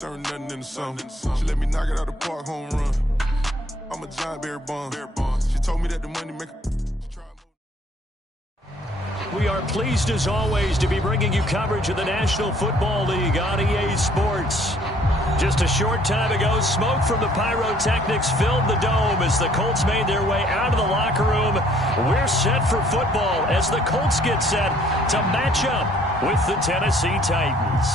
Turn nothing into something. She let me knock it out the park, home run. I'm a giant berry bond. She told me that the money make. We are pleased as always to be bringing you coverage of the National Football League on EA Sports. Just a short time ago, smoke from the pyrotechnics filled the dome as the Colts made their way out of the locker room. We're set for football as the Colts get set to match up with the Tennessee Titans.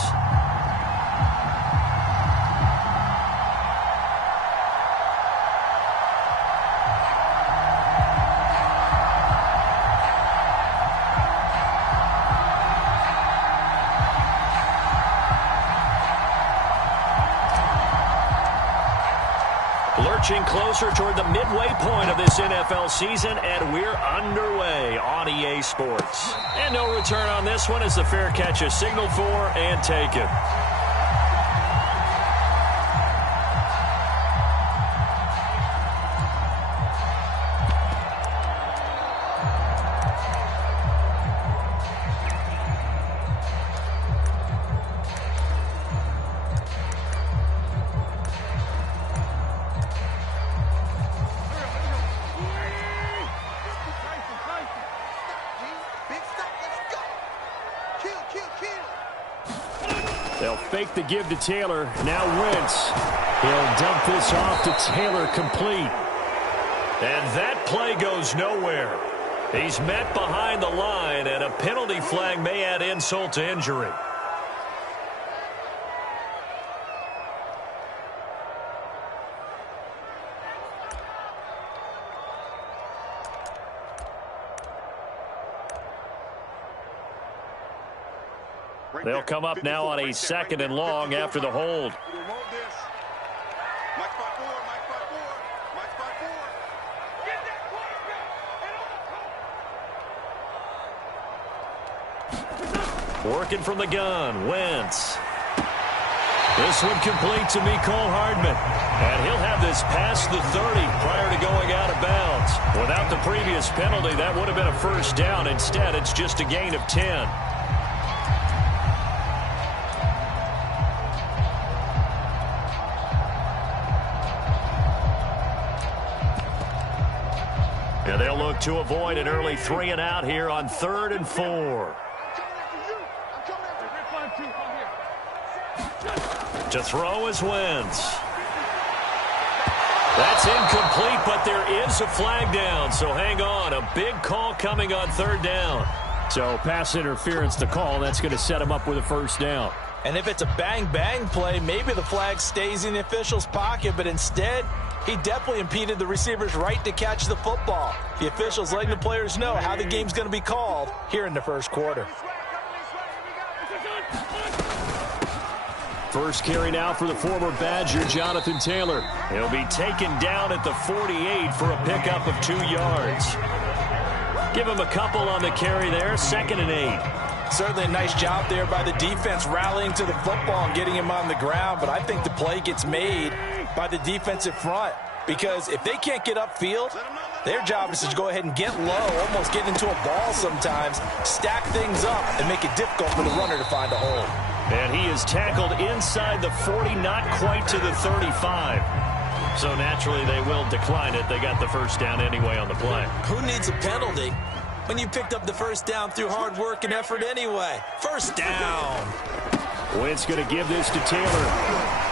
Lurching closer toward the midway point of this NFL season, and we're underway on EA Sports. And no return on this one as the fair catch is signaled for and taken. They'll fake the give to Taylor. Now Wentz. He'll dump this off to Taylor complete. And that play goes nowhere. He's met behind the line, and a penalty flag may add insult to injury. They'll come up now on a 2nd and long after the hold. Working from the gun, Wentz. This one complete to Mecole Hardman. And he'll have this past the 30 prior to going out of bounds. Without the previous penalty, that would have been a first down. Instead, it's just a gain of 10. And they'll look to avoid an early 3 and out here on 3rd and 4. To throw is Wentz. That's incomplete, but there is a flag down, so hang on. A big call coming on 3rd down. So pass interference to call. That's going to set him up with a first down. And if it's a bang-bang play, maybe the flag stays in the official's pocket, but instead, he definitely impeded the receiver's right to catch the football. The officials letting the players know how the game's going to be called here in the first quarter. First carry now for the former Badger, Jonathan Taylor. He'll be taken down at the 48 for a pickup of 2 yards. Give him a couple on the carry there, 2nd and 8. Certainly a nice job there by the defense rallying to the football and getting him on the ground, but I think the play gets made by the defensive front because if they can't get upfield, their job is to go ahead and get low, almost get into a ball sometimes, stack things up, and make it difficult for the runner to find a hole. And he is tackled inside the 40, not quite to the 35. So naturally they will decline it. They got the first down anyway on the play. Who needs a penalty when you picked up the first down through hard work and effort anyway? First down. Wentz going to give this to Taylor.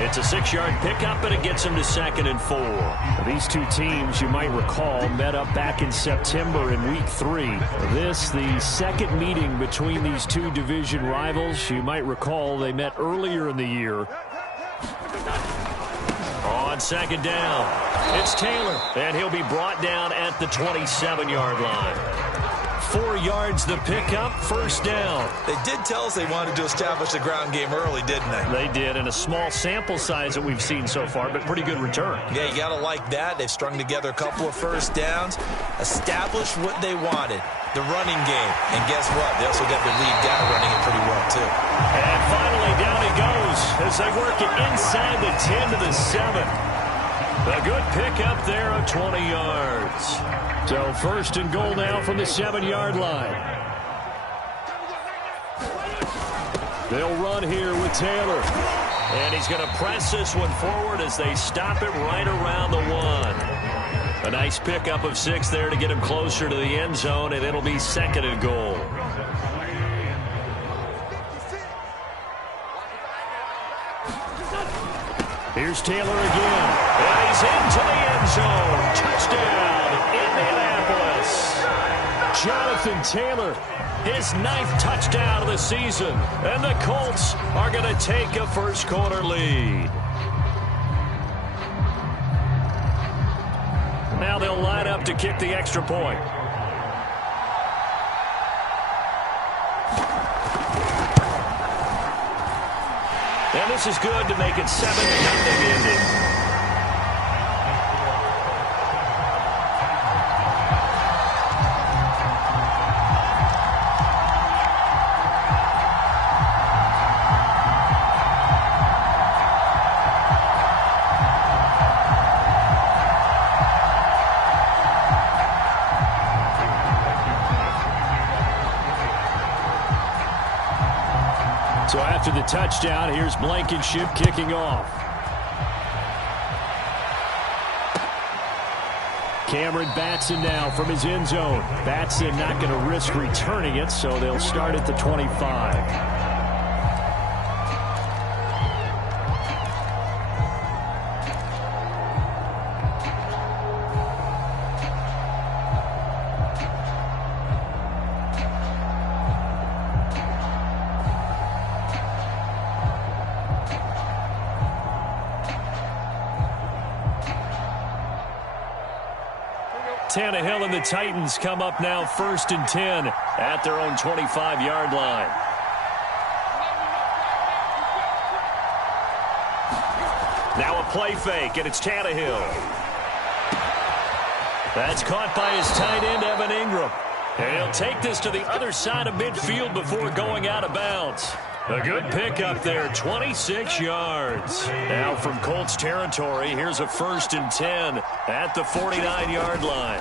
It's a 6-yard pickup, and it gets him to 2nd and 4. These two teams, you might recall, met up back in September in Week 3. This, the second meeting between these two division rivals. You might recall they met earlier in the year. On 2nd down, it's Taylor, and he'll be brought down at the 27-yard line. 4 yards the pickup, first down. They did tell us they wanted to establish the ground game early, didn't they? They did, and a small sample size that we've seen so far, but pretty good return. Yeah, you got to like that. They've strung together a couple of first downs, established what they wanted, the running game. And guess what? They also got the lead guy running it pretty well, too. And finally, down he goes as they work it inside the 10 to the 7. A good pickup there of 20 yards. So 1st and goal now from the 7-yard line. They'll run here with Taylor. And he's going to press this one forward as they stop it right around the 1. A nice pickup of 6 there to get him closer to the end zone, and it'll be 2nd and goal. Here's Taylor again. And he's into the end zone. Touchdown, Indianapolis. Jonathan Taylor, his 9th touchdown of the season. And the Colts are going to take a first-quarter lead. Now they'll line up to kick the extra point. And this is good to make it 7-0 Indy. So after the touchdown, here's Blankenship kicking off. Cameron Batson now from his end zone. Batson not going to risk returning it, so they'll start at the 25. Tannehill and the Titans come up now 1st and 10 at their own 25-yard line. Now a play fake, and it's Tannehill. That's caught by his tight end, Evan Ingram. And he'll take this to the other side of midfield before going out of bounds. A good pickup there, 26 yards. Now from Colts territory, here's a 1st and 10 at the 49-yard line.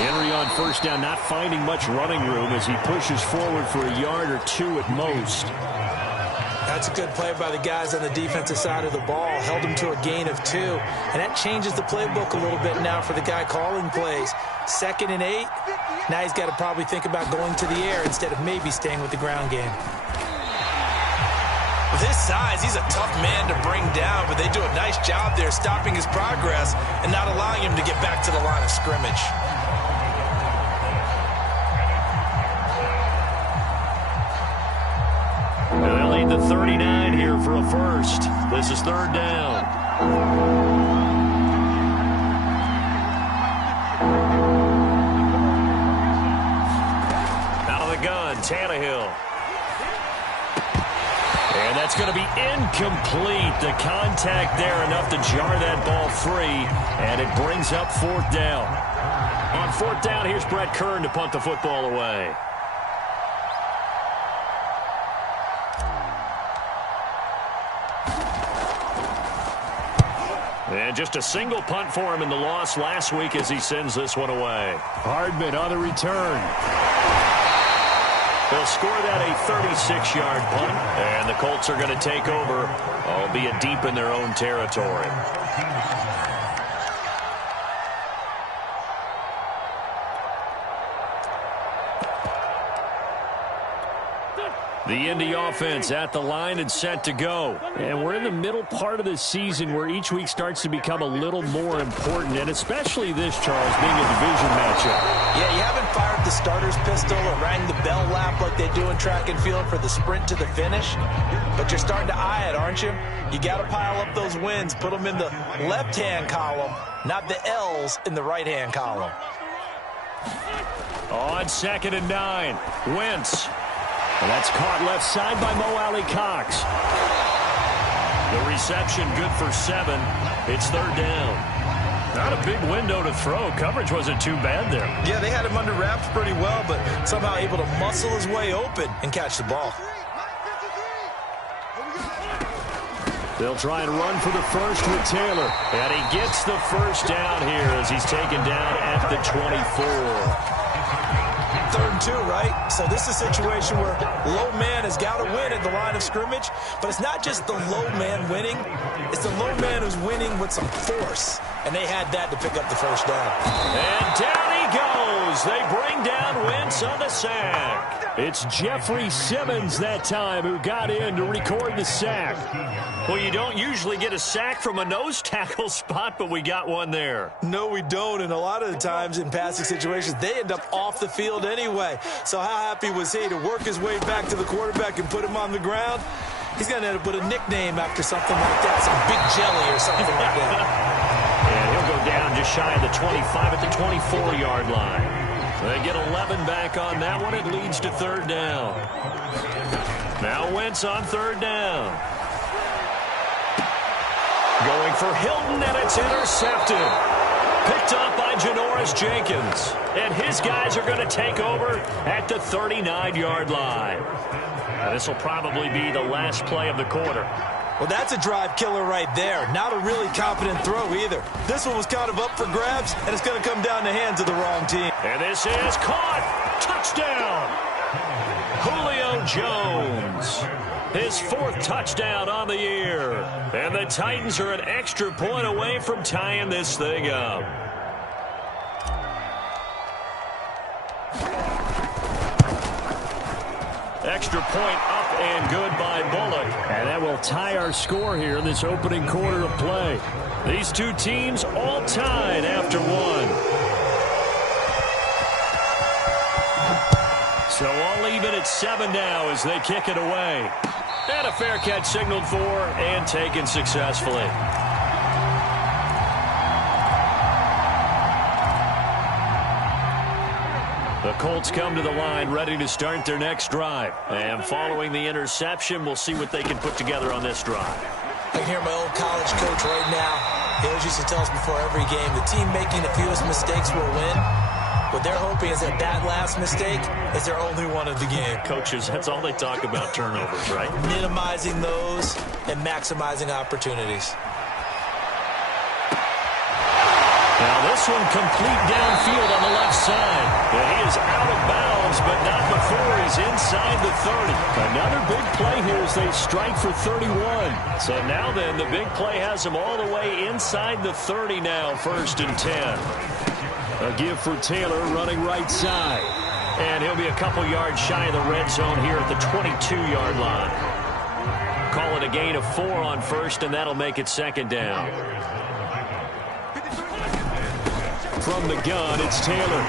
Henry on 1st down, not finding much running room as he pushes forward for a yard or 2 at most. That's a good play by the guys on the defensive side of the ball. Held him to a gain of 2. And that changes the playbook a little bit now for the guy calling plays. 2nd and 8. Now he's got to probably think about going to the air instead of maybe staying with the ground game. With his size, he's a tough man to bring down, but they do a nice job there stopping his progress and not allowing him to get back to the line of scrimmage. They'll lead the 39 here for a first. This is 3rd down. Tannehill. And that's going to be incomplete. The contact there enough to jar that ball free, and it brings up 4th down. On 4th down, here's Brett Kern to punt the football away. And just a single punt for him in the loss last week as he sends this one away. Hardman on the return. They'll score that a 36-yard punt, and the Colts are going to take over, albeit deep in their own territory. The Indy offense at the line and set to go. And we're in the middle part of the season where each week starts to become a little more important, and especially this, Charles, being a division matchup. Yeah, you haven't fired the starter's pistol or rang the bell lap like they do in track and field for the sprint to the finish, but you're starting to eye it, aren't you? You got to pile up those wins, put them in the left-hand column, not the L's in the right-hand column. On 2nd and 9, Wentz. And that's caught left side by Mo Alley Cox. The reception good for 7. It's 3rd down. Not a big window to throw. Coverage wasn't too bad there. Yeah, they had him under wraps pretty well, but somehow able to muscle his way open and catch the ball. They'll try and run for the first with Taylor. And he gets the 1st down here as he's taken down at the 24. 3rd and 2, right? So this is a situation where low man has got to win at the line of scrimmage, but it's not just the low man winning. It's the low man who's winning with some force, and they had that to pick up the first down. And down he goes. They bring down Wentz on the sack. It's Jeffrey Simmons that time who got in to record the sack. Well, you don't usually get a sack from a nose tackle spot, but we got one there. No, we don't, and a lot of the times in passing situations, they end up off the field anyway. So how happy was he to work his way back to the quarterback and put him on the ground? He's going to end up with a nickname after something like that, some Big Jelly or something like that. And he'll go down just shy of the 25 at the 24-yard line. They get 11 back on that one. It leads to third down. Now Wentz on third down. Going for Hilton, and it's intercepted. Picked up by Janoris Jenkins. And his guys are going to take over at the 39-yard line. Now, this will probably be the last play of the quarter. Well, that's a drive killer right there. Not a really competent throw either. This one was kind of up for grabs, and it's going to come down the hands of the wrong team. And this is caught. Touchdown. Julio Jones. His 4th touchdown on the year. And the Titans are an extra point away from tying this thing up. Extra point up and good by Bullock. And that will tie our score here in this opening quarter of play. These two teams all tied after one. So all even at 7 now as they kick it away. And a fair catch signaled for and taken successfully. The Colts come to the line ready to start their next drive. And following the interception, we'll see what they can put together on this drive. I can hear my old college coach right now. He always used to tell us before every game, the team making the fewest mistakes will win. What they're hoping is that last mistake is their only one of the game. Coaches, that's all they talk about, turnovers, right? Minimizing those and maximizing opportunities. Now this one complete downfield on the left side. And he is out of bounds, but not before he's inside the 30. Another big play here as they strike for 31. So now then, the big play has him all the way inside the 30 now, 1st and 10. A give for Taylor running right side. And he'll be a couple yards shy of the red zone here at the 22-yard line. Call it a gain of 4 on 1st, and that'll make it 2nd down. From the gun, it's Taylor.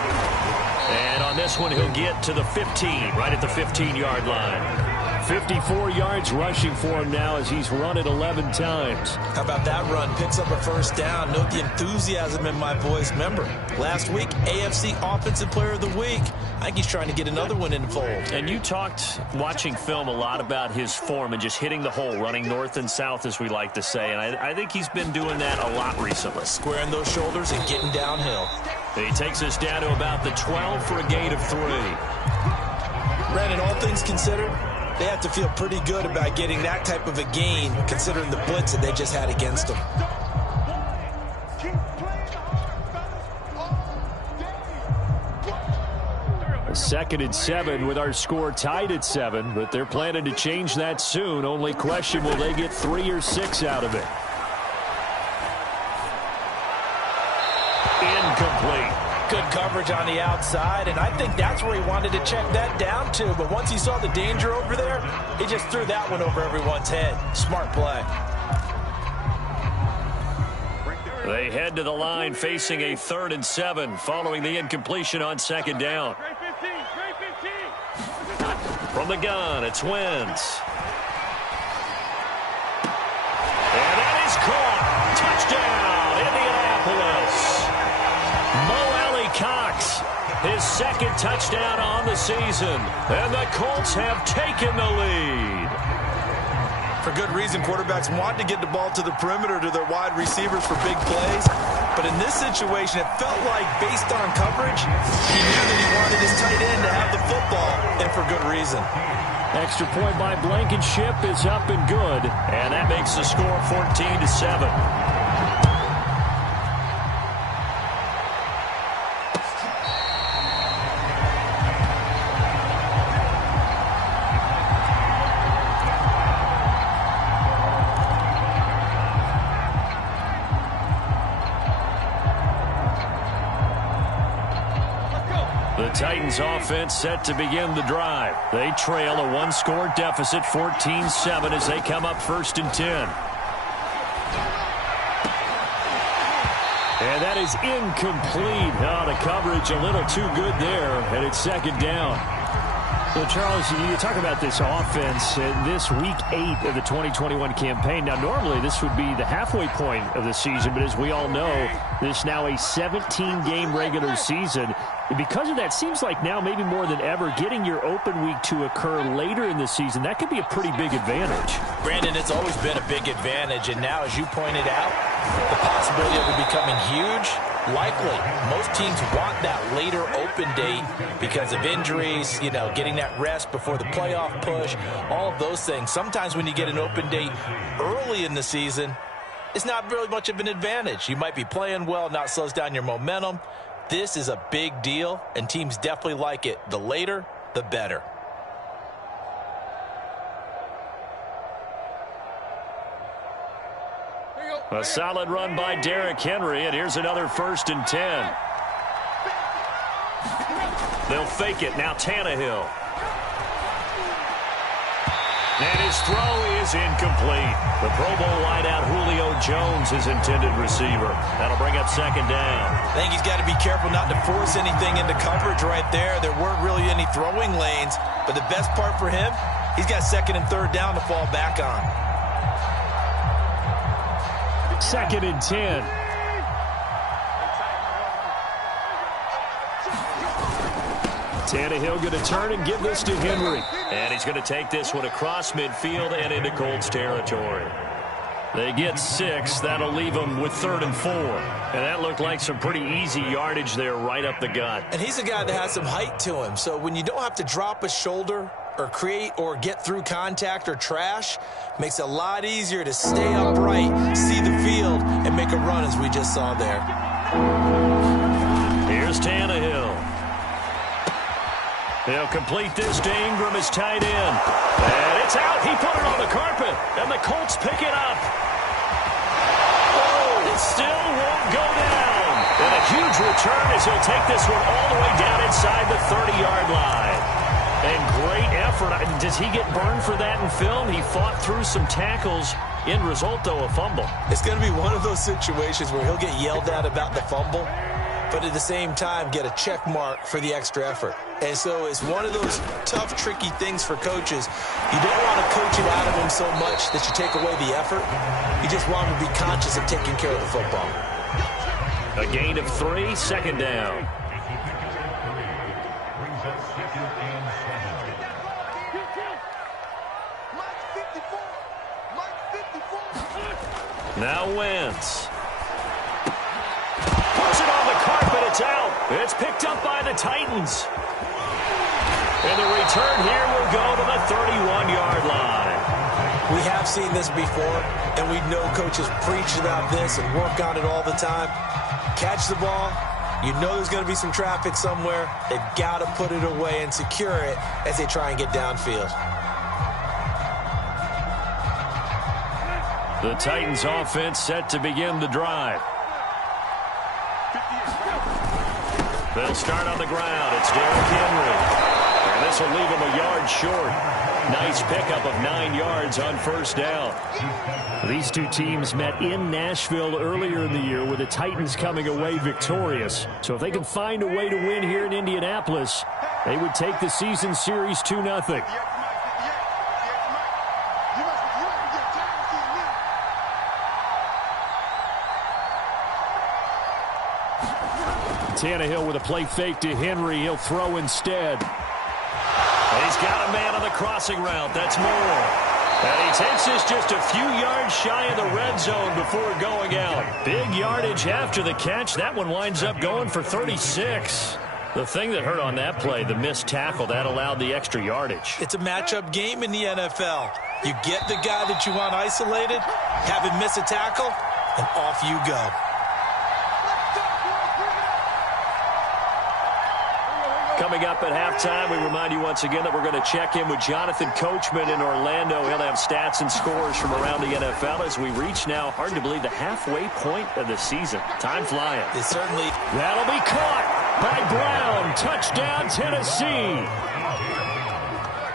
And on this one, he'll get to the 15, right at the 15-yard line. 54 yards rushing for him now as he's run it 11 times. How about that run? Picks up a 1st down. Note the enthusiasm in my voice. Remember, last week, AFC Offensive Player of the Week. I think he's trying to get another one in the fold. And you talked, watching film, a lot about his form and just hitting the hole, running north and south, as we like to say. And I think he's been doing that a lot recently. Squaring those shoulders and getting downhill. He takes us down to about the 12 for a gain of 3. Brandon, all things considered, they have to feel pretty good about getting that type of a gain, considering the blitz that they just had against them. A 2nd and 7 with our score tied at 7, but they're planning to change that soon. Only question, will they get 3 or 6 out of it? Incomplete. Good coverage on the outside, and I think that's where he wanted to check that down to. But once he saw the danger over there, he just threw that one over everyone's head. Smart play. They head to the line facing a 3rd and 7 following the incompletion on 2nd down. From the gun, it's Wentz. And that is caught. Touchdown, Indianapolis. Cox, his 2nd touchdown on the season, and the Colts have taken the lead. For good reason, quarterbacks want to get the ball to the perimeter to their wide receivers for big plays, but in this situation, it felt like, based on coverage, he knew that he wanted his tight end to have the football, and for good reason. Extra point by Blankenship is up and good, and that makes the score 14-7. Titans offense set to begin the drive. They trail a one-score deficit, 14-7, as they come up 1st and 10. And that is incomplete. Oh, the coverage a little too good there, and it's 2nd down. Well, Charles, you talk about this offense this week 8 of the 2021 campaign. Now, normally this would be the halfway point of the season, but as we all know, this is now a 17-game regular season. And because of that, seems like now maybe more than ever, getting your open week to occur later in the season, that could be a pretty big advantage. Brandon, it's always been a big advantage, and now, as you pointed out, the possibility of it becoming huge, likely. Most teams want that later open date because of injuries, getting that rest before the playoff push, all of those things. Sometimes when you get an open date early in the season, it's not really much of an advantage. You might be playing well, not slows down your momentum. This is a big deal, and teams definitely like it. The later, the better. A solid run by Derrick Henry, and here's another 1st and 10. They'll fake it. Now Tannehill. And his throw is incomplete. The Pro Bowl wideout Julio Jones, his intended receiver. That'll bring up 2nd down. I think he's got to be careful not to force anything into coverage right there. There weren't really any throwing lanes, but the best part for him, he's got 2nd and 3rd down to fall back on. 2nd and 10. Tannehill going to turn and give this to Henry. And he's going to take this one across midfield and into Colts territory. They get 6. That'll leave them with 3rd and 4. And that looked like some pretty easy yardage there right up the gut. And he's a guy that has some height to him. So when you don't have to drop a shoulder or create or get through contact or trash, makes it a lot easier to stay upright, see the field, and make a run as we just saw there. Here's Tannehill. He'll complete this to Ingram, his tight end. And it's out. He put it on the carpet, and the Colts pick it up. Oh, it still won't go down. And a huge return as he'll take this one all the way down inside the 30-yard line. And great effort. Does he get burned for that in film? He fought through some tackles. End result, though, a fumble. It's going to be one of those situations where he'll get yelled at about the fumble, but at the same time get a check mark for the extra effort. And so it's one of those tough, tricky things for coaches. You don't want to coach it out of him so much that you take away the effort. You just want him to be conscious of taking care of the football. A gain of 3, 2nd down. Now Wentz. Puts it on the carpet. It's out. It's picked up by the Titans. And the return here will go to the 31-yard line. We have seen this before, and we know coaches preach about this and work on it all the time. Catch the ball. You know there's going to be some traffic somewhere. They've got to put it away and secure it as they try and get downfield. The Titans offense set to begin the drive. They'll start on the ground. It's Derrick Henry. And this will leave him a yard short. Nice pickup of 9 yards on 1st down. These two teams met in Nashville earlier in the year with the Titans coming away victorious. So if they can find a way to win here in Indianapolis, they would take the season series 2-0. Tannehill with a play fake to Henry. He'll throw instead. He's got a man on the crossing route. That's Moore. And he takes this just a few yards shy of the red zone before going out. Big yardage after the catch. That one winds up going for 36. The thing that hurt on that play, the missed tackle, that allowed the extra yardage. It's a matchup game in the NFL. You get the guy that you want isolated, have him miss a tackle, and off you go. Coming up at halftime, we remind you once again that we're going to check in with Jonathan Coachman in Orlando. He'll have stats and scores from around the NFL as we reach now, hard to believe, the halfway point of the season. Time flying. It certainly. That'll be caught. by Brown. Touchdown, Tennessee.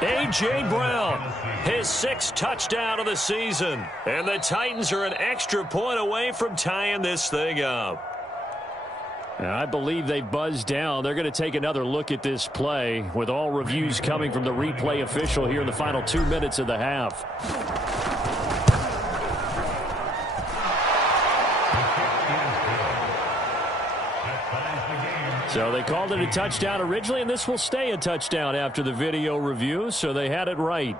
A.J. Brown, his 6th touchdown of the season. And the Titans are an extra point away from tying this thing up. I believe they buzzed down. They're going to take another look at this play with all reviews coming from the replay official here in the final 2 minutes of the half. So they called it a touchdown originally, and this will stay a touchdown after the video review, so they had it right.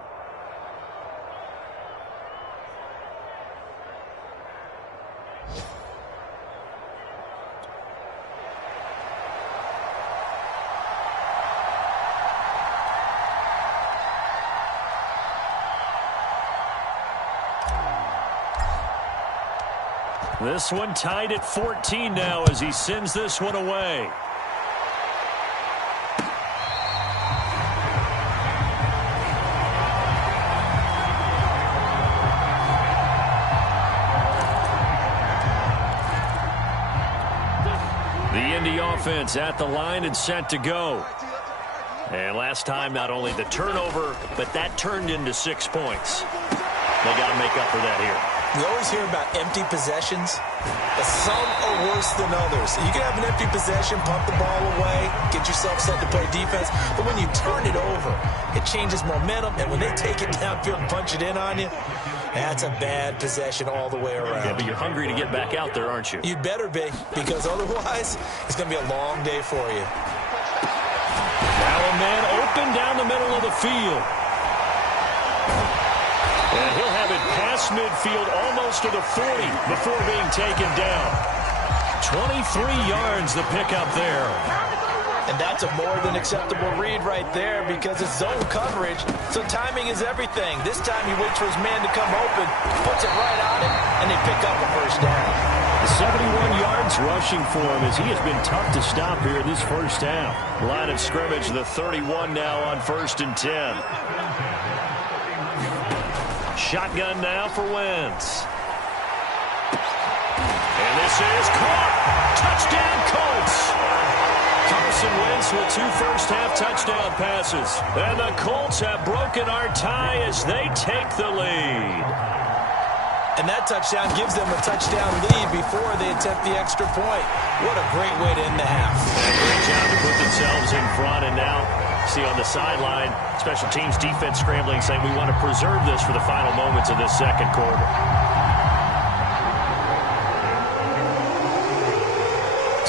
This one tied at 14 now as he sends this one away. Offense at the line and set to go. And last time, not only the turnover, but that turned into 6 points. They got to make up for that here. We always hear about empty possessions, but some are worse than others. You can have an empty possession, pump the ball away, get yourself set to play defense, but when you turn it over, it changes momentum, and when they take it downfield and punch it in on you, that's a bad possession all the way around. Yeah, but you're hungry to get back out there, aren't you? You'd better be, because otherwise, it's going to be a long day for you. Now a man open down the middle of the field. And he'll have it past midfield almost to the 40 before being taken down. 23 yards the pickup there. And that's a more than acceptable read right there because it's zone coverage, so timing is everything. This time he waits for his man to come open, puts it right on him, and they pick up a first down. 71 yards rushing for him as he has been tough to stop here in this first half. Line of scrimmage, the 31 now on 1st and 10. Shotgun now for Wentz. And this is caught. Touchdown, Colts. Carson Wentz with 2 first-half touchdown passes. And the Colts have broken our tie as they take the lead. And that touchdown gives them a touchdown lead before they attempt the extra point. What a great way to end the half. Great job to put themselves in front, and now see on the sideline, special teams defense scrambling, saying we want to preserve this for the final moments of this second quarter.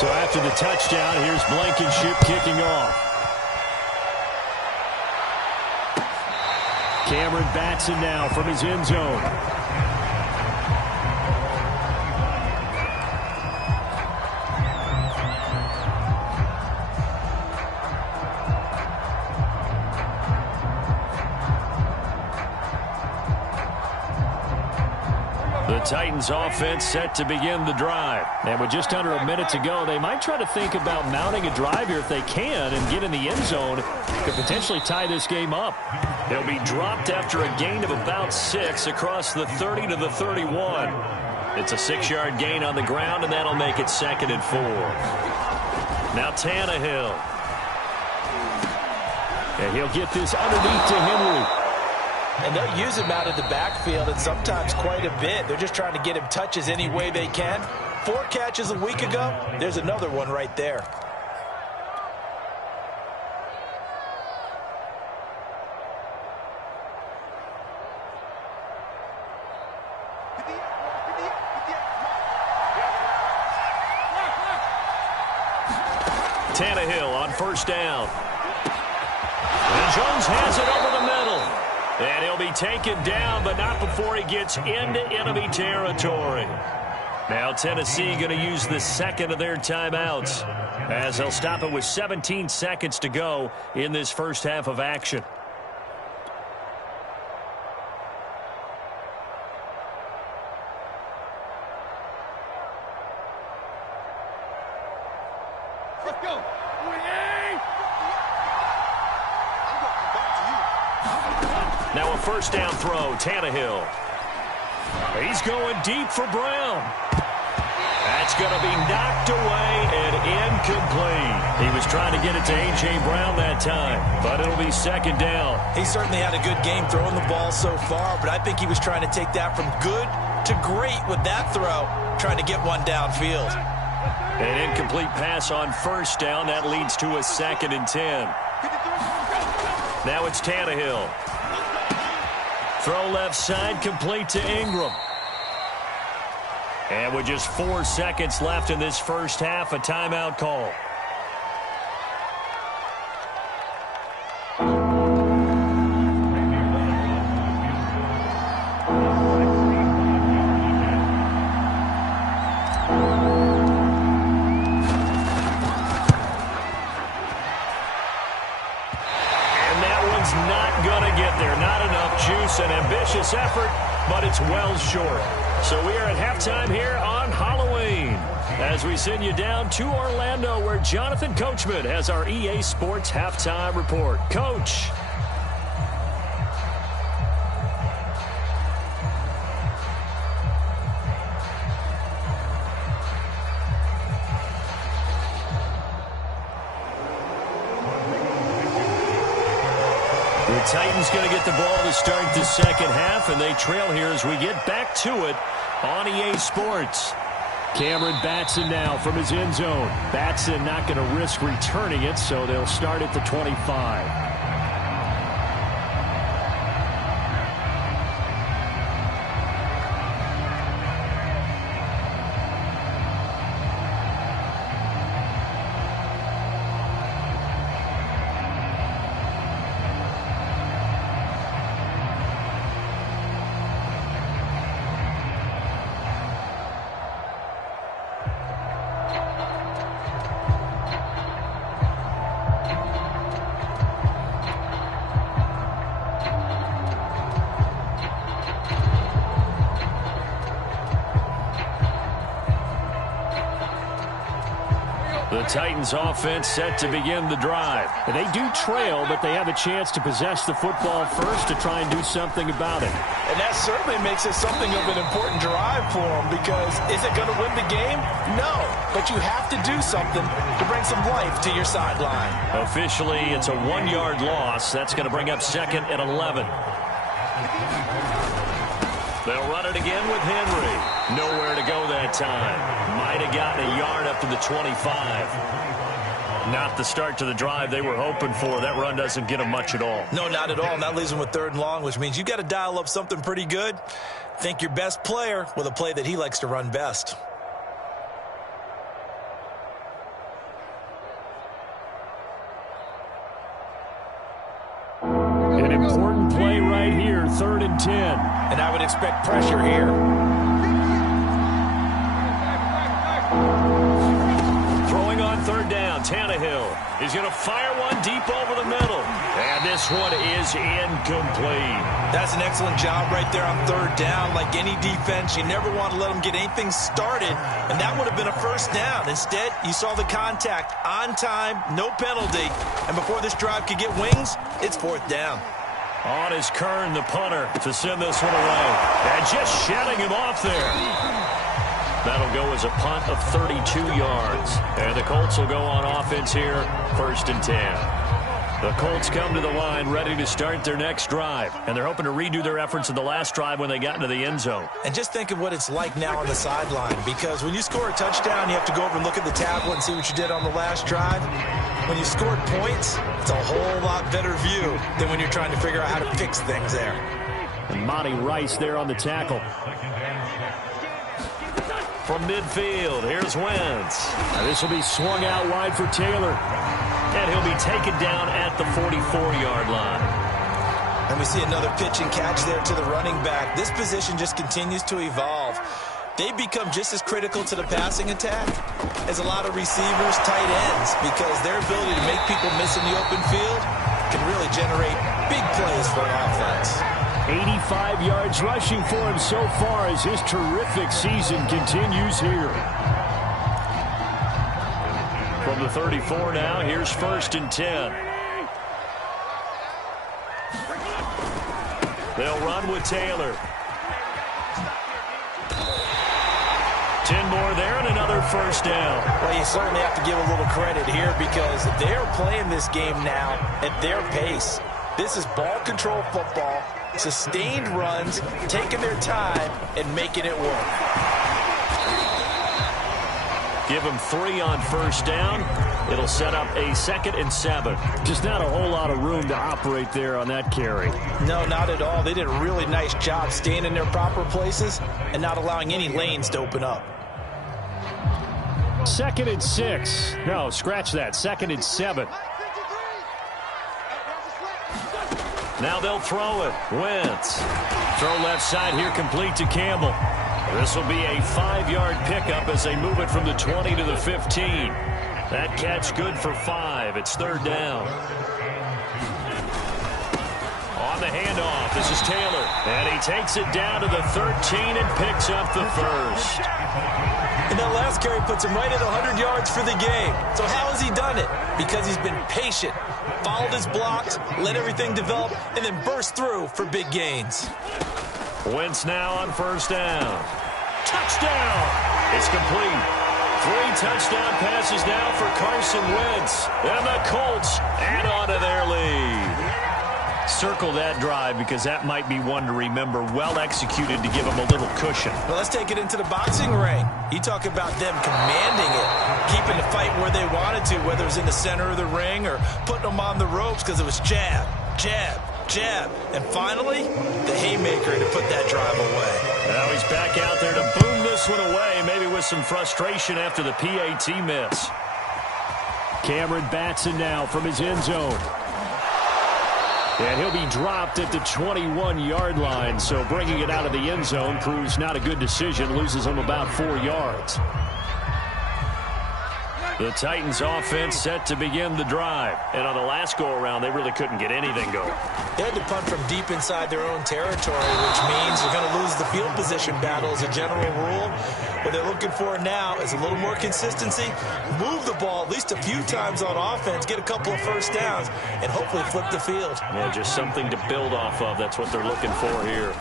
So after the touchdown, here's Blankenship kicking off. Cameron Batson now from his end zone. The Titans offense set to begin the drive. And with just under a minute to go, they might try to think about mounting a drive here if they can and get in the end zone to potentially tie this game up. They'll be dropped after a gain of about 6 across the 30 to the 31. It's a 6-yard gain on the ground, and that'll make it 2nd and 4. Now Tannehill. And he'll get this underneath to Henry. And they'll use him out of the backfield, and sometimes quite a bit. They're just trying to get him touches any way they can. 4 catches a week ago. There's another one right there. Tannehill on 1st down. And Jones has it over the middle. And he'll be taken down, but not before he gets into enemy territory. Now Tennessee going to use the 2nd of their timeouts as they'll stop it with 17 seconds to go in this first half of action. Let's go. Now a 1st down throw, Tannehill. He's going deep for Brown. That It's going to be knocked away and incomplete. He was trying to get it to A.J. Brown that time, but it'll be second down. He certainly had a good game throwing the ball so far, but I think he was trying to take that from good to great with that throw, trying to get one downfield. An incomplete pass on first down. That leads to a 2nd and 10. Now it's Tannehill. Throw left side, complete to Ingram. And with just 4 seconds left in this first half, a timeout call. An ambitious effort, but it's well short. So we are at halftime here on Halloween as we send you down to Orlando where Jonathan Coachman has our EA Sports halftime report. Coach. The Titans going to get the ball to start the second half, and they trail here as we get back to it on EA Sports. Cameron Batson now from his end zone. Batson not going to risk returning it, so they'll start at the 25. The Titans offense set to begin the drive. And they do trail, but they have a chance to possess the football first to try and do something about it. And that certainly makes it something of an important drive for them, because is it going to win the game? No, but you have to do something to bring some life to your sideline. Officially, it's a 1-yard loss. That's going to bring up 2nd and 11. They'll run it again with Henry. Nowhere to go that time. Might have gotten a yard up to the 25. Not the start to the drive they were hoping for. That run doesn't get them much at all. No, not at all. And that leaves them with 3rd and long, which means you got to dial up something pretty good. Think your best player with a play that he likes to run best. An important play right here, 3rd and 10. And I would expect pressure here. Throwing on 3rd down, Tannehill is going to fire one deep over the middle. And this one is incomplete. That's an excellent job right there on 3rd down. Like any defense, you never want to let them get anything started, and that would have been a 1st down. Instead, you saw the contact on time, no penalty, and before this drive could get wings, it's 4th down. On is Kern, the punter, to send this one away. And just shutting him off there. That'll go as a punt of 32 yards. And the Colts will go on offense here, 1st and 10. The Colts come to the line ready to start their next drive. And they're hoping to redo their efforts in the last drive when they got into the end zone. And just think of what it's like now on the sideline. Because when you score a touchdown, you have to go over and look at the tablet and see what you did on the last drive. When you scored points, it's a whole lot better view than when you're trying to figure out how to fix things there. And Monty Rice there on the tackle. From midfield, here's Wentz. Now this will be swung out wide for Taylor. And he'll be taken down at the 44-yard line. And we see another pitch and catch there to the running back. This position just continues to evolve. They become just as critical to the passing attack as a lot of receivers, tight ends, because their ability to make people miss in the open field can really generate big plays for an offense. 85 yards rushing for him so far as his terrific season continues here. From the 34 now, here's 1st and 10. They'll run with Taylor. 10 more score there and another first down. Well, you certainly have to give a little credit here because they're playing this game now at their pace. This is ball control football, sustained runs, taking their time and making it work. Give them 3 on first down. It'll set up a 2nd and 7. Just not a whole lot of room to operate there on that carry. No, not at all. They did a really nice job staying in their proper places and not allowing any lanes to open up. 2nd and 6. No, scratch that. 2nd and 7. Now they'll throw it. Wentz. Throw left side here, complete to Campbell. This will be a 5-yard pickup as they move it from the 20 to the 15. That catch good for 5. It's 3rd down. On the handoff, this is Taylor. And he takes it down to the 13 and picks up the first. And that last carry puts him right at 100 yards for the game. So how has he done it? Because he's been patient, followed his blocks, let everything develop, and then burst through for big gains. Wentz now on first down. Touchdown! It's complete. 3 touchdown passes now for Carson Wentz. And the Colts add on to their lead. Circle that drive because that might be one to remember. Well executed to give them a little cushion. Well, let's take it into the boxing ring. You talk about them commanding it, keeping the fight where they wanted to, whether it was in the center of the ring or putting them on the ropes because it was jab, jab, jab. And finally, the haymaker to put that drive away. Now he's back out there to boom this one away, maybe with some frustration after the PAT miss. Cameron Batson now from his end zone. And he'll be dropped at the 21-yard line, so bringing it out of the end zone proves not a good decision, loses him about 4 yards. The Titans offense set to begin the drive. And on the last go-around, they really couldn't get anything going. They had to punt from deep inside their own territory, which means you're going to lose the field position battle as a general rule. What they're looking for now is a little more consistency, move the ball at least a few times on offense, get a couple of first downs, and hopefully flip the field. Yeah, just something to build off of. That's what they're looking for here.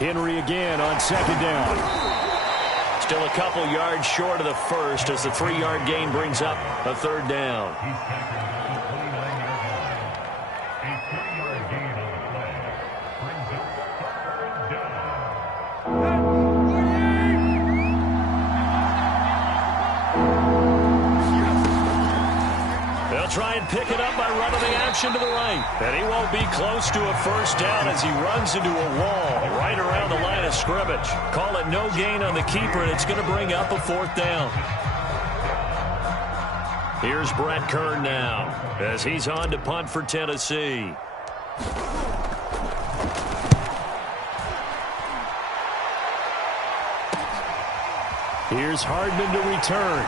Henry again on 2nd down. Still a couple yards short of the first as the 3-yard gain brings up a 3rd down. They'll try and pick it up by running the action to the right. And he won't be close to a first down as he runs into a wall right around the line of scrimmage. Call it no gain on the keeper, and it's going to bring up a 4th down. Here's Brett Kern now as he's on to punt for Tennessee. Here's Hardman to return.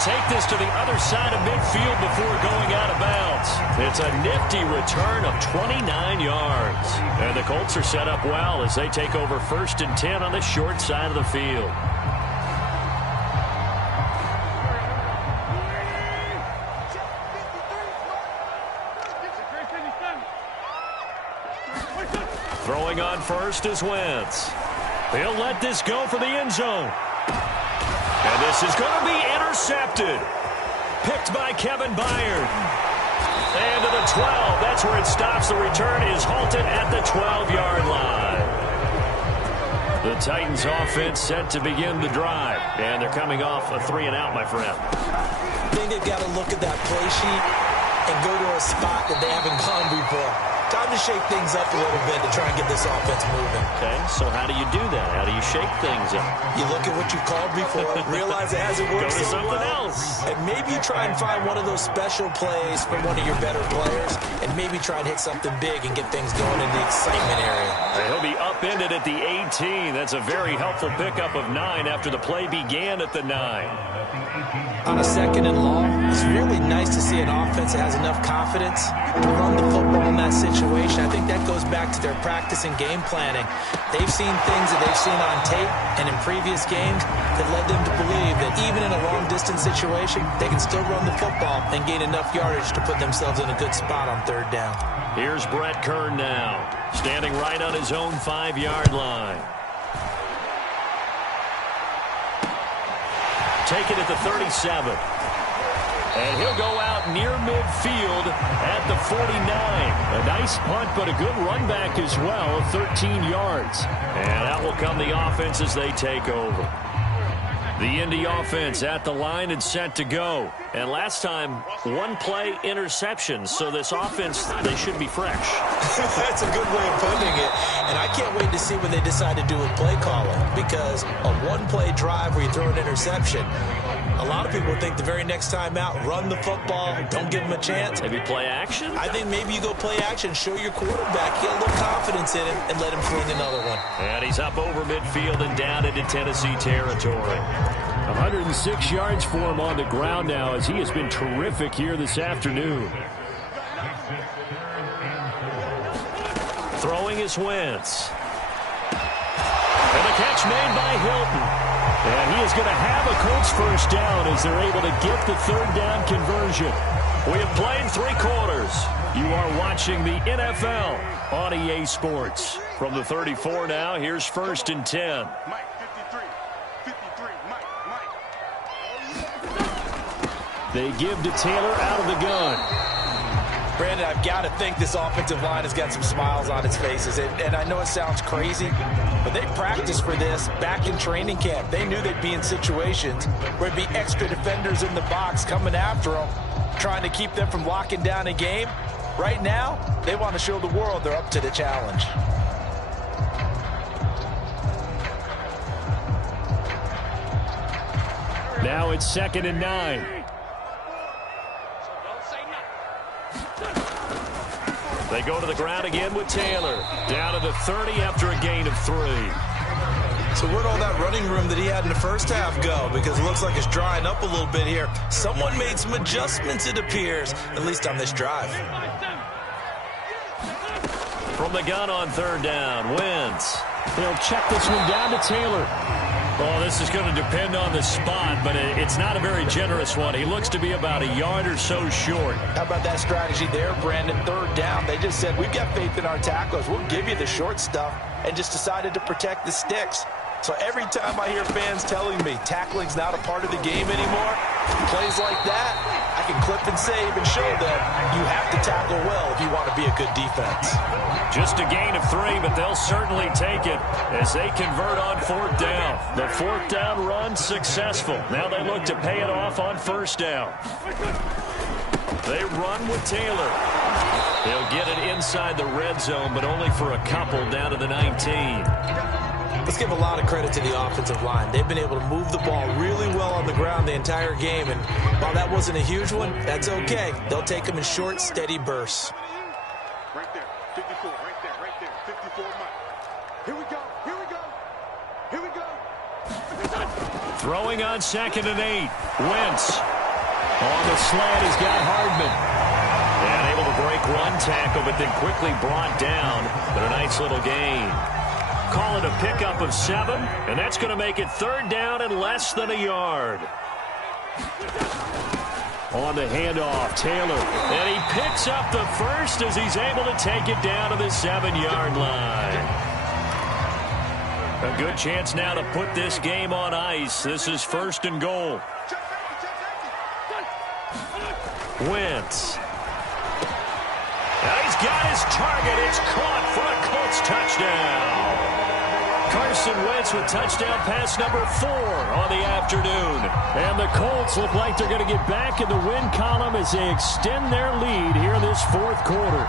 Take this to the other side of midfield before going out of bounds. It's a nifty return of 29 yards. And the Colts are set up well as they take over 1st and 10 on the short side of the field. Throwing on first is Wentz. He'll let this go for the end zone. And this is going to be intercepted. Picked by Kevin Byard. And to the 12. That's where it stops. The return is halted at the 12-yard line. The Titans offense set to begin the drive. And they're coming off a 3-and-out, my friend. I think they've got to look at that play sheet and go to a spot that they haven't gone before. Time to shake things up a little bit to try and get this offense moving. Okay, so how do you do that? How do you shake things up? You look at what you called before, realize it hasn't worked Go to so something well, else. and maybe you try and find one of those special plays from one of your better players, and maybe try and hit something big and get things going in the excitement area. He'll be upended at the 18. That's a very helpful pickup of 9 after the play began at the 9. On a 2nd and long, it's really nice to see an offense that has enough confidence to run the football in that situation. I think that goes back to their practice and game planning. They've seen things that they've seen on tape and in previous games that led them to believe that even in a long-distance situation, they can still run the football and gain enough yardage to put themselves in a good spot on 3rd down. Here's Brett Kern now, standing right on his own 5-yard line. take it at the 37. And he'll go out near midfield at the 49. A nice punt, but a good run back as well, 13 yards. And out will come the offense as they take over. The Indy offense at the line and set to go. And last time, one play interception. So this offense, they should be fresh. That's a good way of putting it. And I can't wait to see what they decide to do with play calling. Because a one-play drive where you throw an interception, a lot of people think the very next time out, run the football, don't give them a chance. Maybe play action? I think maybe you go play action, show your quarterback, get a little confidence in him, and let him fling another one. And he's up over midfield and down into Tennessee territory. 106 yards for him on the ground now as he has been terrific here this afternoon. Throwing is Wentz. And the catch made by Hilton. And he is going to have a Colts first down as they're able to get the third down conversion. We have played 3 quarters. You are watching the NFL on EA Sports. From the 34 now, here's 1st and 10. Mike, 53, Mike. They give to Taylor out of the gun. Brandon, I've got to think this offensive line has got some smiles on its faces. And I know it sounds crazy, but they practiced for this back in training camp. They knew they'd be in situations where there'd be extra defenders in the box coming after them, trying to keep them from locking down a game. Right now, they want to show the world they're up to the challenge. Now it's 2nd and 9. They go to the ground again with Taylor. Down to the 30 after a gain of 3. So where'd all that running room that he had in the first half go? Because it looks like it's drying up a little bit here. Someone made some adjustments, it appears, at least on this drive. From the gun on 3rd down, Wentz. They'll check this one down to Taylor. Oh, this is going to depend on the spot, but it's not a very generous one. He looks to be about a yard or so short. How about that strategy there, Brandon? 3rd down. They just said, we've got faith in our tacklers. We'll give you the short stuff, and just decided to protect the sticks. So every time I hear fans telling me tackling's not a part of the game anymore, plays like that, I can clip and save and show them you have to tackle well if you want to be a good defense. Just a gain of 3, but they'll certainly take it as they convert on 4th down. The 4th down run successful. Now they look to pay it off on 1st down. They run with Taylor. They'll get it inside the red zone, but only for a couple down to the 19. Let's give a lot of credit to the offensive line. They've been able to move the ball really well on the ground the entire game, and while that wasn't a huge one, that's okay. They'll take them in short, steady bursts. Right there, 54, right there, 54, Mike. Here we go. Throwing on 2nd and 8. Wentz. On the slant, he's got Hardman. And able to break one tackle, but then quickly brought down. But a nice little gain. Call it a pickup of 7, and that's going to make it 3rd down and less than a yard. On the handoff, Taylor. And he picks up the first as he's able to take it down to the 7-yard line. A good chance now to put this game on ice. This is 1st and goal. Wentz. And he's got his target. It's caught for a Colts touchdown. Carson Wentz with touchdown pass number 4 on the afternoon. And the Colts look like they're going to get back in the win column as they extend their lead here in this 4th quarter.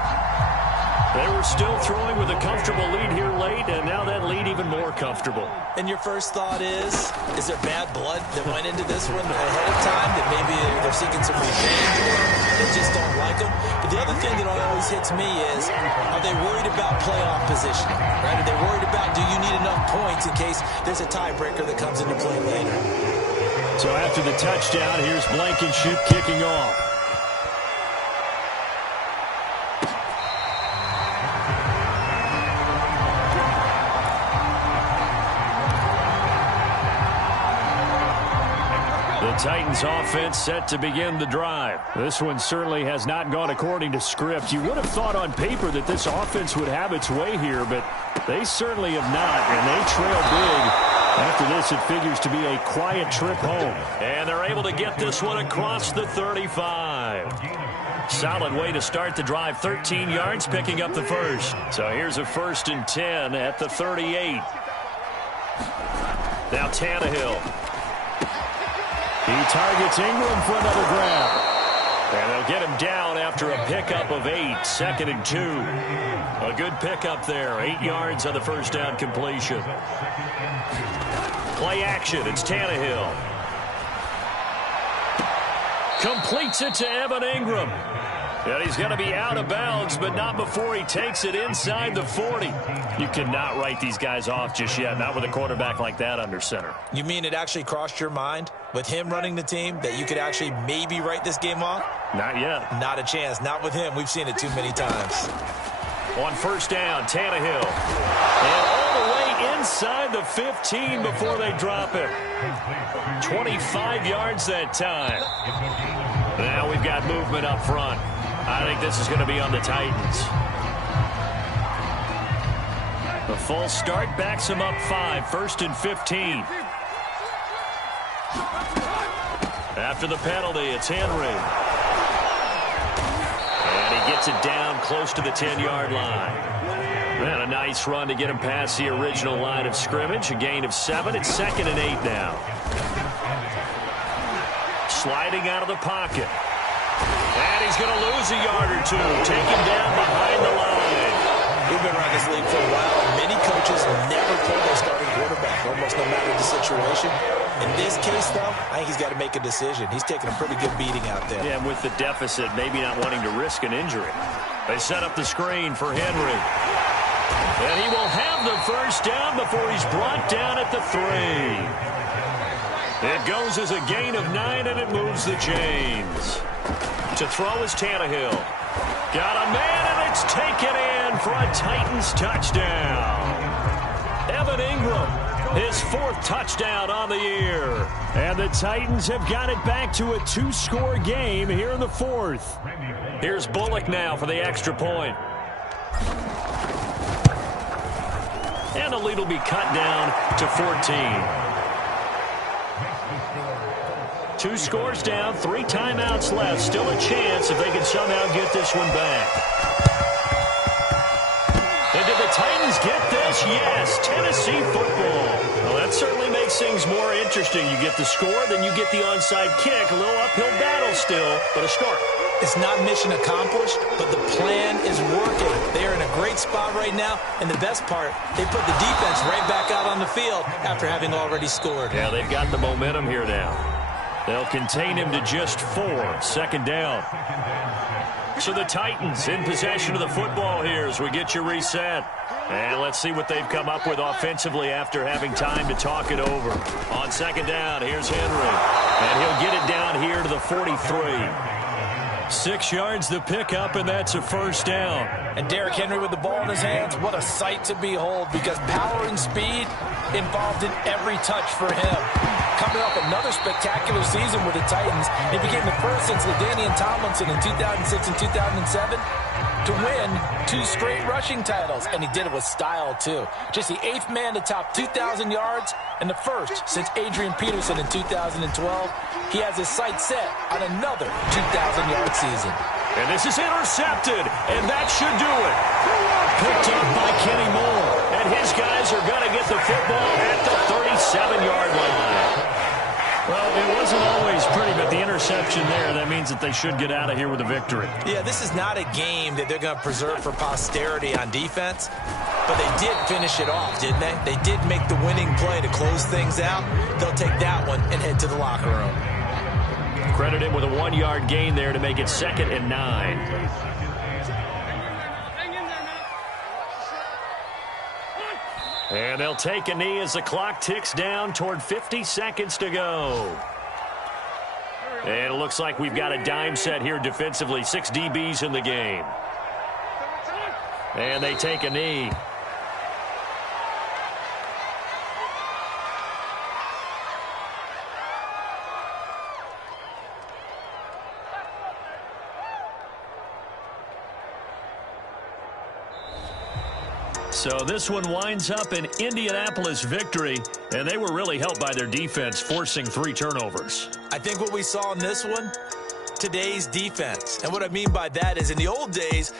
They were still throwing with a comfortable lead here late, and now that lead even more comfortable. And your first thought is there bad blood that went into this one ahead of time, that maybe they're seeking some revenge or they just don't like them? But the other thing that always hits me is, are they worried about playoff positioning? Right? Are they worried about, do you need enough points in case there's a tiebreaker that comes into play later? So after the touchdown, here's Blankenship kicking off. The Titans offense set to begin the drive. This one certainly has not gone according to script. You would have thought on paper that this offense would have its way here, but they certainly have not, and they trail big After this, it figures to be a quiet trip home. And they're able to get this one across the 35. Solid way to start the drive. 13 yards, picking up the first. So here's a 1st and 10 at the 38. Now Tannehill. He targets Ingram for another grab. And they'll get him down after a pickup of 8. 2nd and 2. A good pickup there. 8 yards on the first down completion. Play action. It's Tannehill. Completes it to Evan Ingram. And he's going to be out of bounds, but not before he takes it inside the 40. You cannot write these guys off just yet, not with a quarterback like that under center. You mean it actually crossed your mind with him running the team that you could actually maybe write this game off? Not yet. Not a chance. Not with him. We've seen it too many times. On first down, Tannehill. And all the way inside the 15 before they drop him. 25 yards that time. Now we've got movement up front. I think this is going to be on the Titans. The false start backs him up 5. 1st and 15. After the penalty, it's Henry. And he gets it down close to the 10-yard line. And a nice run to get him past the original line of scrimmage. A gain of 7. It's 2nd and 8 now. Sliding out of the pocket. And he's going to lose a yard or 2. Take him down behind the line. We've been around this league for a while. Many coaches never pull their starting quarterback, almost no matter the situation. In this case, though, I think he's got to make a decision. He's taking a pretty good beating out there. Yeah, and with the deficit, maybe not wanting to risk an injury. They set up the screen for Henry. And he will have the first down before he's brought down at the 3. It goes as a gain of 9, and it moves the chains. To throw is Tannehill. Got a man, and it's taken in for a Titans touchdown. Evan Ingram, his 4th touchdown on the year. And the Titans have got it back to a 2-score game here in the 4th. Here's Bullock now for the extra point. And the lead will be cut down to 14. 2 scores down, 3 timeouts left. Still a chance if they can somehow get this one back. And did the Titans get this? Yes, Tennessee football. Well, that certainly makes things more interesting. You get the score, then you get the onside kick. A little uphill battle still, but a start. It's not mission accomplished, but the plan is working. They are in a great spot right now, and the best part, they put the defense right back out on the field after having already scored. Yeah, they've got the momentum here now. They'll contain him to just 4. 2nd down. So the Titans in possession of the football here as we get you reset. And let's see what they've come up with offensively after having time to talk it over. On 2nd down, here's Henry. And he'll get it down here to the 43. 6 yards the pickup, and that's a first down. And Derrick Henry with the ball in his hands, what a sight to behold, because power and speed involved in every touch for him. Coming off another spectacular season with the Titans, he became the first since LaDainian Tomlinson in 2006 and 2007 to win 2 straight rushing titles, and he did it with style, too. Just the 8th man to top 2,000 yards and the first since Adrian Peterson in 2012. He has his sights set on another 2,000-yard season. And this is intercepted, and that should do it. Picked up by Kenny Moore, and his guys are going to get the football at the 37-yard line. Well, it wasn't always pretty, but the interception there, that means that they should get out of here with a victory. Yeah, this is not a game that they're going to preserve for posterity on defense, but they did finish it off, didn't they? They did make the winning play to close things out. They'll take that one and head to the locker room. Credit him with a 1-yard gain there to make it 2nd and 9. And they'll take a knee as the clock ticks down toward 50 seconds to go. And it looks like we've got a dime set here defensively. 6 DBs in the game. And they take a knee. So this one winds up an Indianapolis victory, and they were really helped by their defense, forcing 3 turnovers. I think what we saw in this one, today's defense. And what I mean by that is in the old days,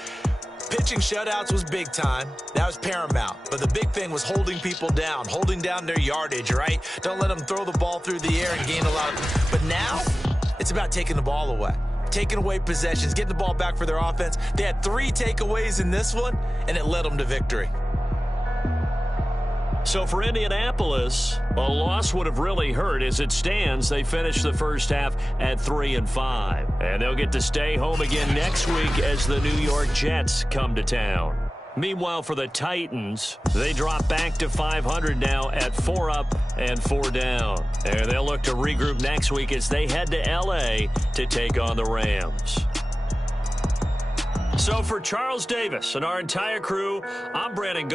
pitching shutouts was big time. That was paramount. But the big thing was holding people down, holding down their yardage, right? Don't let them throw the ball through the air and gain a lot. But now, it's about taking the ball away. Taking away possessions, getting the ball back for their offense. They had 3 takeaways in this one, and it led them to victory. So for Indianapolis, a loss would have really hurt. As it stands, they finished the first half at 3-5. And they'll get to stay home again next week as the New York Jets come to town. Meanwhile, for the Titans, they drop back to 500 now at 4 up and 4 down. And they'll look to regroup next week as they head to L.A. to take on the Rams. So for Charles Davis and our entire crew, I'm Brandon